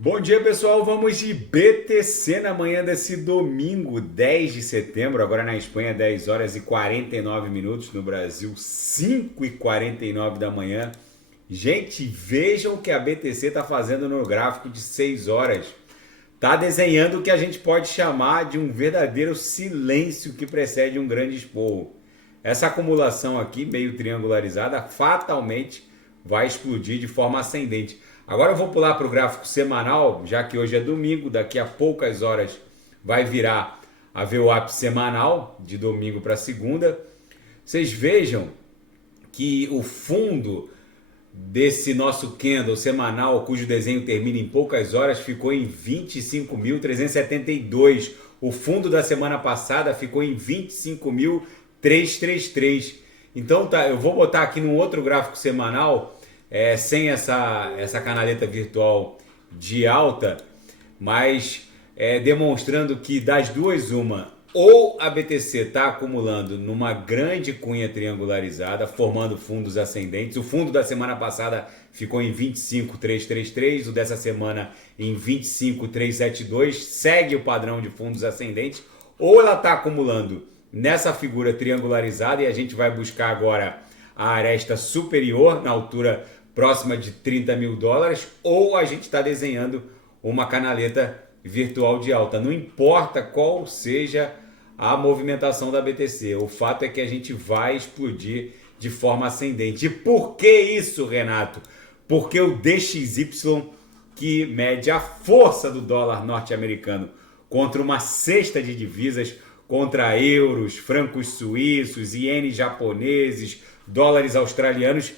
Bom dia, pessoal. Vamos de BTC na manhã desse domingo, 10 de setembro. Agora na Espanha, 10 horas e 49 minutos. No Brasil, 5 e 49 da manhã. Gente, vejam o que a BTC está fazendo no gráfico de 6 horas. Está desenhando o que a gente pode chamar de um verdadeiro silêncio que precede um grande esporro. Essa acumulação aqui, meio triangularizada, fatalmente vai explodir de forma ascendente. Agora eu vou pular para o gráfico semanal, já que hoje é domingo, daqui a poucas horas vai virar a VWAP semanal, de domingo para segunda. Vocês vejam que o fundo desse nosso candle semanal, cujo desenho termina em poucas horas, ficou em 25.372. O fundo da semana passada ficou em 25.333. Então tá, eu vou botar aqui num outro gráfico semanal, sem essa canaleta virtual de alta, mas demonstrando que das duas uma, ou a BTC está acumulando numa grande cunha triangularizada, formando fundos ascendentes. O fundo da semana passada ficou em 25.333, o dessa semana em 25.372, segue o padrão de fundos ascendentes, ou ela está acumulando nessa figura triangularizada e a gente vai buscar agora a aresta superior na altura próxima de 30 mil dólares, ou a gente está desenhando uma canaleta virtual de alta. Não importa qual seja a movimentação da BTC, o fato é que a gente vai explodir de forma ascendente. E por que isso, Renato? Porque o DXY, que mede a força do dólar norte-americano contra uma cesta de divisas, contra euros, francos suíços, ienes japoneses, dólares australianos,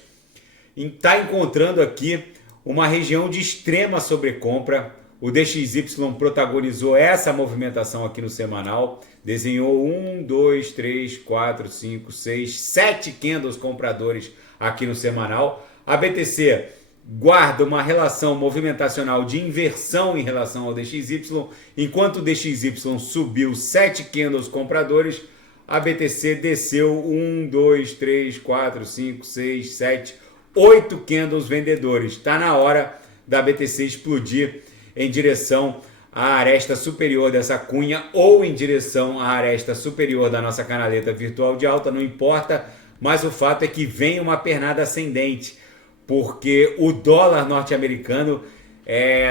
está encontrando aqui uma região de extrema sobrecompra. O DXY protagonizou essa movimentação aqui no semanal, desenhou 1, 2, 3, 4, 5, 6, 7 candles compradores aqui no semanal. A BTC guarda uma relação movimentacional de inversão em relação ao DXY, enquanto o DXY subiu 7 candles compradores, a BTC desceu 1, 2, 3, 4, 5, 6, 7, 8 candles vendedores. Está na hora da BTC explodir em direção à aresta superior dessa cunha ou em direção à aresta superior da nossa canaleta virtual de alta, não importa, mas o fato é que vem uma pernada ascendente, porque o dólar norte-americano,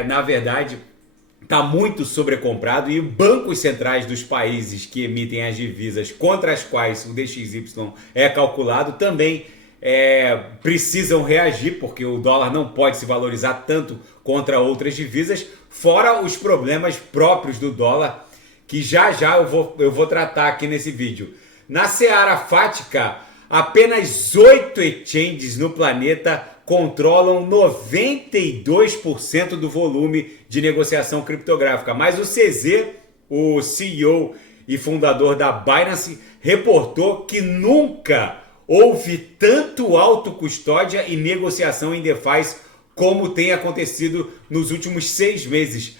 na verdade, está muito sobrecomprado e os bancos centrais dos países que emitem as divisas contra as quais o DXY é calculado também precisam reagir, porque o dólar não pode se valorizar tanto contra outras divisas, fora os problemas próprios do dólar, que já eu vou tratar aqui nesse vídeo. Na seara fática, apenas 8 exchanges no planeta controlam 92% do volume de negociação criptográfica, mas o CZ, o CEO e fundador da Binance, reportou que nunca houve tanto autocustódia e negociação em DeFi como tem acontecido nos últimos 6 meses.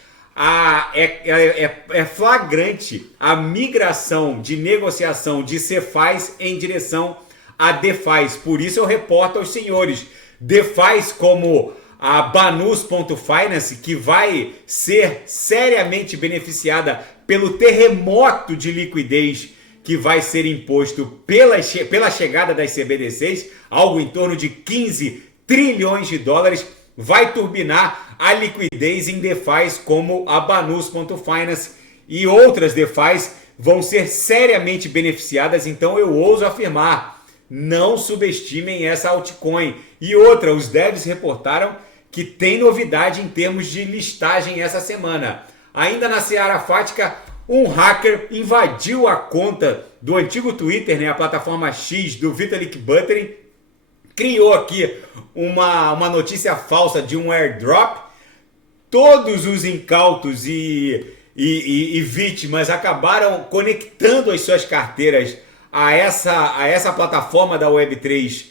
É flagrante a migração de negociação de CeFi em direção a DeFi. Por isso eu reporto aos senhores, DeFi como a Banus.finance, que vai ser seriamente beneficiada pelo terremoto de liquidez que vai ser imposto pela chegada das CBDCs, algo em torno de 15 trilhões de dólares, vai turbinar a liquidez em DeFi como a Banus.finance, e outras DeFi vão ser seriamente beneficiadas. Então eu ouso afirmar, não subestimem essa altcoin. E outra, os devs reportaram que tem novidade em termos de listagem essa semana. Ainda na seara fática, um hacker invadiu a conta do antigo Twitter, a plataforma X do Vitalik Buterin, criou aqui uma notícia falsa de um airdrop. Todos os incautos e vítimas acabaram conectando as suas carteiras a essa plataforma da Web3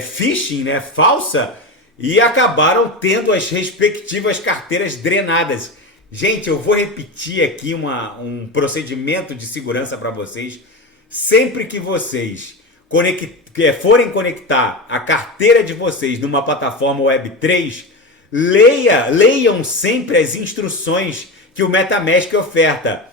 phishing, falsa, e acabaram tendo as respectivas carteiras drenadas. Gente, eu vou repetir aqui um procedimento de segurança para vocês. Sempre que vocês forem conectar a carteira de vocês numa plataforma Web3, Leiam sempre as instruções que o MetaMask oferta.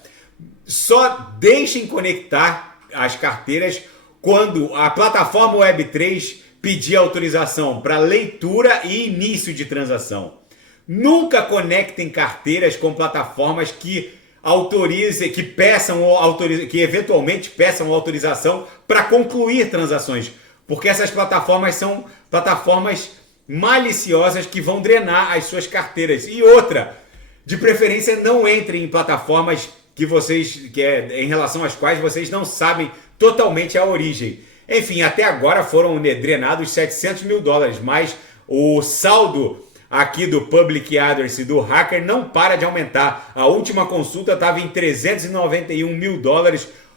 Só deixem conectar as carteiras quando a plataforma Web3 pedir autorização para leitura e início de transação. Nunca conectem carteiras com plataformas que autorizem, que eventualmente peçam autorização para concluir transações, porque essas plataformas são plataformas maliciosas que vão drenar as suas carteiras. E outra, de preferência não entrem em plataformas em relação às quais vocês não sabem totalmente a origem. Enfim, até agora foram drenados $700 mil, mas o saldo aqui do Public Address do hacker não para de aumentar. A última consulta estava em $391 mil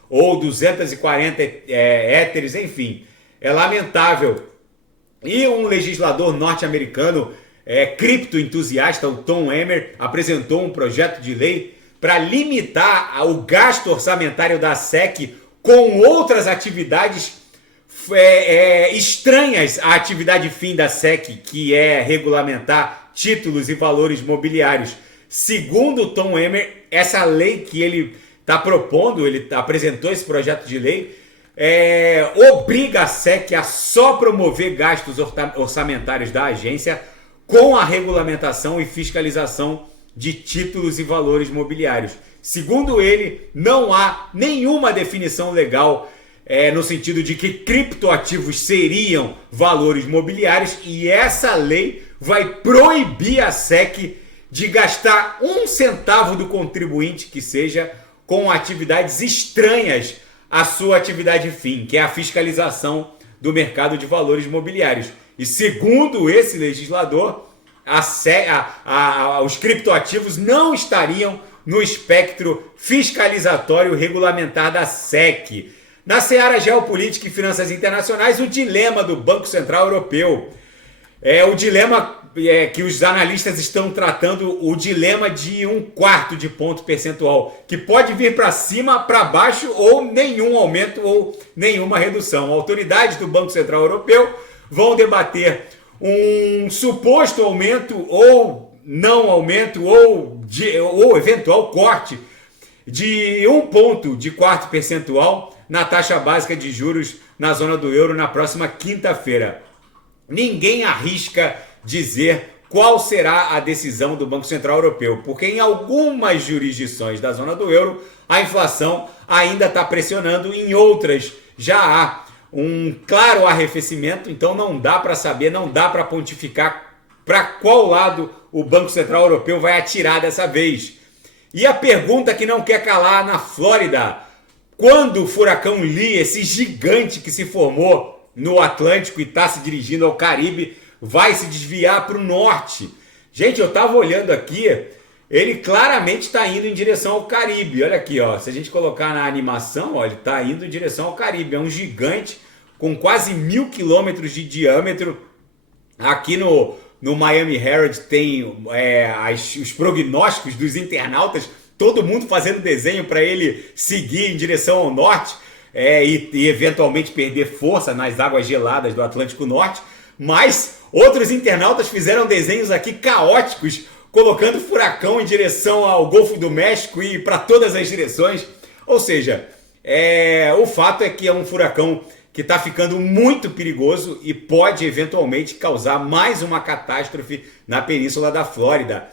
ou 240 éteres, enfim. É lamentável. E um legislador norte-americano, cripto-entusiasta, o Tom Emmer, apresentou um projeto de lei para limitar o gasto orçamentário da SEC com outras atividades estranhas à atividade fim da SEC, que é regulamentar títulos e valores mobiliários. Segundo Tom Emmer, essa lei que ele está propondo, ele apresentou esse projeto de lei, obriga a SEC a só promover gastos orçamentários da agência com a regulamentação e fiscalização de títulos e valores mobiliários. Segundo ele, não há nenhuma definição legal no sentido de que criptoativos seriam valores mobiliários, e essa lei vai proibir a SEC de gastar um centavo do contribuinte que seja com atividades estranhas à sua atividade fim, que é a fiscalização do mercado de valores mobiliários. E segundo esse legislador, os criptoativos não estariam no espectro fiscalizatório regulamentar da SEC. Na seara geopolítica e finanças internacionais, o dilema do Banco Central Europeu. O dilema que os analistas estão tratando, o dilema de 1/4 de ponto percentual, que pode vir para cima, para baixo, ou nenhum aumento ou nenhuma redução. Autoridades do Banco Central Europeu vão debater um suposto aumento ou não aumento ou eventual corte de 1 ponto de quarto percentual na taxa básica de juros na zona do euro na próxima quinta-feira. Ninguém arrisca dizer qual será a decisão do Banco Central Europeu, porque em algumas jurisdições da zona do euro a inflação ainda está pressionando, em outras já há um claro arrefecimento, então não dá para saber, não dá para pontificar para qual lado o Banco Central Europeu vai atirar dessa vez. E a pergunta que não quer calar na Flórida: quando o furacão Lee, esse gigante que se formou no Atlântico e está se dirigindo ao Caribe, vai se desviar para o norte? Gente, eu estava olhando aqui, ele claramente está indo em direção ao Caribe. Olha aqui, ó, se a gente colocar na animação, ó, ele está indo em direção ao Caribe. É um gigante com quase 1.000 quilômetros de diâmetro. Aqui no Miami Herald tem os prognósticos dos internautas, todo mundo fazendo desenho para ele seguir em direção ao norte e eventualmente perder força nas águas geladas do Atlântico Norte. Mas outros internautas fizeram desenhos aqui caóticos, colocando o furacão em direção ao Golfo do México e para todas as direções. Ou seja, o fato é que é um furacão que está ficando muito perigoso e pode eventualmente causar mais uma catástrofe na Península da Flórida.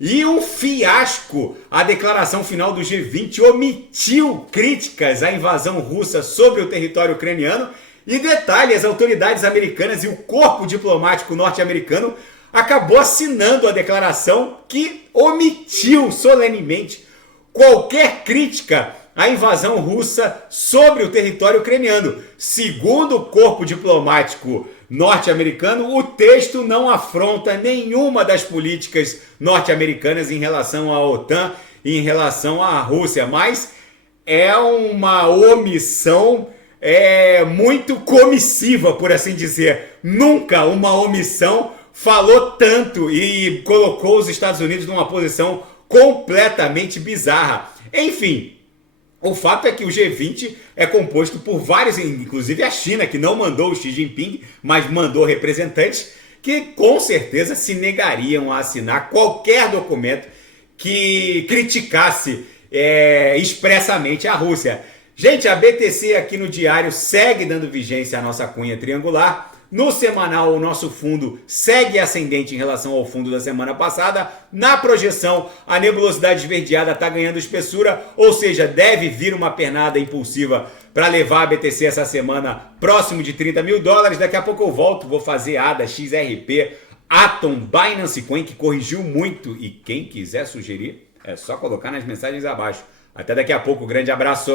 E um fiasco: a declaração final do G20 omitiu críticas à invasão russa sobre o território ucraniano. E detalhe, as autoridades americanas e o corpo diplomático norte-americano acabou assinando a declaração que omitiu solenemente qualquer crítica à invasão russa sobre o território ucraniano. Segundo o corpo diplomático norte-americano, o texto não afronta nenhuma das políticas norte-americanas em relação à OTAN e em relação à Rússia, mas é uma omissão muito comissiva, por assim dizer. Nunca uma omissão falou tanto e colocou os Estados Unidos numa posição completamente bizarra. Enfim, o fato é que o G20 é composto por vários, inclusive a China, que não mandou o Xi Jinping, mas mandou representantes, que com certeza se negariam a assinar qualquer documento que criticasse expressamente a Rússia. Gente, a BTC aqui no diário segue dando vigência à nossa cunha triangular. No semanal, o nosso fundo segue ascendente em relação ao fundo da semana passada. Na projeção, a nebulosidade esverdeada está ganhando espessura, ou seja, deve vir uma pernada impulsiva para levar a BTC essa semana próximo de 30 mil dólares. Daqui a pouco eu volto, vou fazer ADA, XRP, Atom, Binance Coin, que corrigiu muito. E quem quiser sugerir, é só colocar nas mensagens abaixo. Até daqui a pouco, grande abraço!